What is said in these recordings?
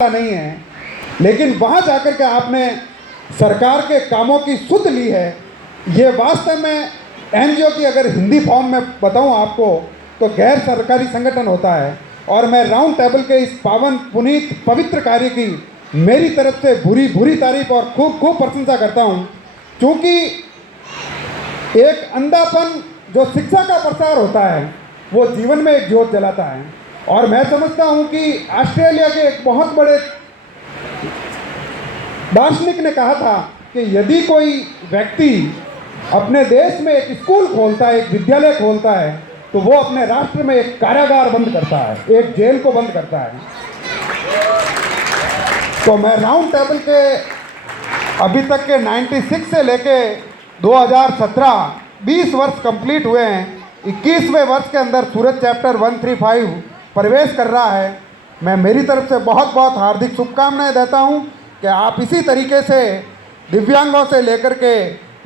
नहीं है, लेकिन वहाँ जाकर के आपने सरकार के कामों की सुध ली है। ये वास्तव में एनजीओ की अगर हिंदी फॉर्म में बताऊँ आपको तो गैर सरकारी संगठन होता है। और मैं राउंड टेबल के इस पावन पुनीत पवित्र कार्य की मेरी तरफ से भूरी तारीफ और खूब प्रशंसा करता हूँ, क्योंकि एक अंधापन जो शिक्षा का प्रसार होता है वो जीवन में एक ज्योत जलाता है। और मैं समझता हूँ कि ऑस्ट्रेलिया के एक बहुत बड़े दार्शनिक ने कहा था कि यदि कोई व्यक्ति अपने देश में एक स्कूल खोलता है, एक विद्यालय खोलता है, तो वो अपने राष्ट्र में एक कारागार बंद करता है, एक जेल को बंद करता है। तो मैं राउंड टेबल के अभी तक के 96 से लेके 2017 20 वर्ष कंप्लीट हुए हैं। 21वें वर्ष के अंदर सूरत चैप्टर 135 प्रवेश कर रहा है। मैं मेरी तरफ से बहुत हार्दिक शुभकामनाएं देता हूं कि आप इसी तरीके से दिव्यांगों से लेकर के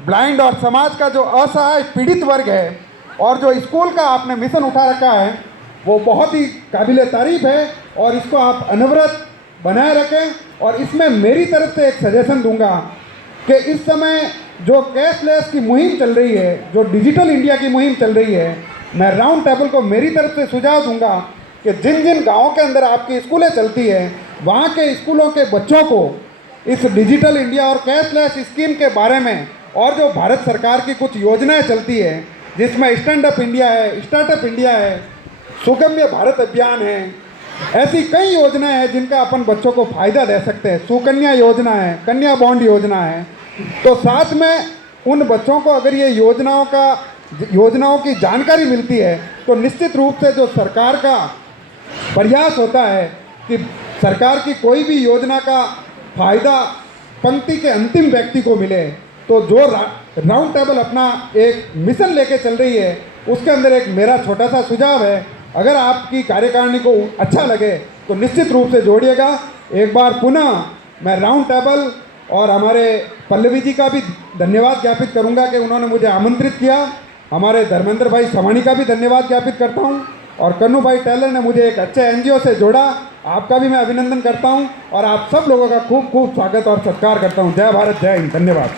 ब्लाइंड और समाज का जो असहाय पीड़ित वर्ग है और जो स्कूल का आपने मिशन उठा रखा है वो बहुत ही काबिले तारीफ है, और इसको आप अनवरत बनाए रखें। और इसमें मेरी तरफ से एक सजेशन दूंगा कि इस समय जो कैशलेस की मुहिम चल रही है, जो डिजिटल इंडिया की मुहिम चल रही है, मैं राउंड टेबल को मेरी तरफ से सुझाव दूंगा कि जिन जिन गाँव के अंदर आपकी स्कूलें चलती है वहाँ के स्कूलों के बच्चों को इस डिजिटल इंडिया और कैशलेस स्कीम के बारे में, और जो भारत सरकार की कुछ योजनाएं चलती है जिसमें स्टैंड अप इंडिया है, स्टार्टअप इंडिया है, सुगम्य भारत अभियान है, ऐसी कई योजनाएं हैं जिनका अपन बच्चों को फ़ायदा दे सकते हैं। सुकन्या योजना है, कन्या बॉन्ड योजना है। तो साथ में उन बच्चों को अगर ये योजनाओं की जानकारी मिलती है तो निश्चित रूप से जो सरकार का प्रयास होता है कि सरकार की कोई भी योजना का फ़ायदा पंक्ति के अंतिम व्यक्ति को मिले, तो जो राउंड टेबल अपना एक मिशन लेके चल रही है उसके अंदर एक मेरा छोटा सा सुझाव है। अगर आपकी कार्यकारिणी को अच्छा लगे तो निश्चित रूप से जोड़िएगा। एक बार पुनः मैं राउंड टेबल और हमारे पल्लवी जी का भी धन्यवाद ज्ञापित करूंगा कि उन्होंने मुझे आमंत्रित किया। हमारे धर्मेंद्र भाई सवानी का भी धन्यवाद ज्ञापित करता हूं, और कन्नू भाई टेलर ने मुझे एक अच्छे एनजीओ से जोड़ा, आपका भी मैं अभिनंदन करता हूं। और आप सब लोगों का खूब स्वागत और सत्कार करता हूं। जय भारत, जय हिंद, धन्यवाद।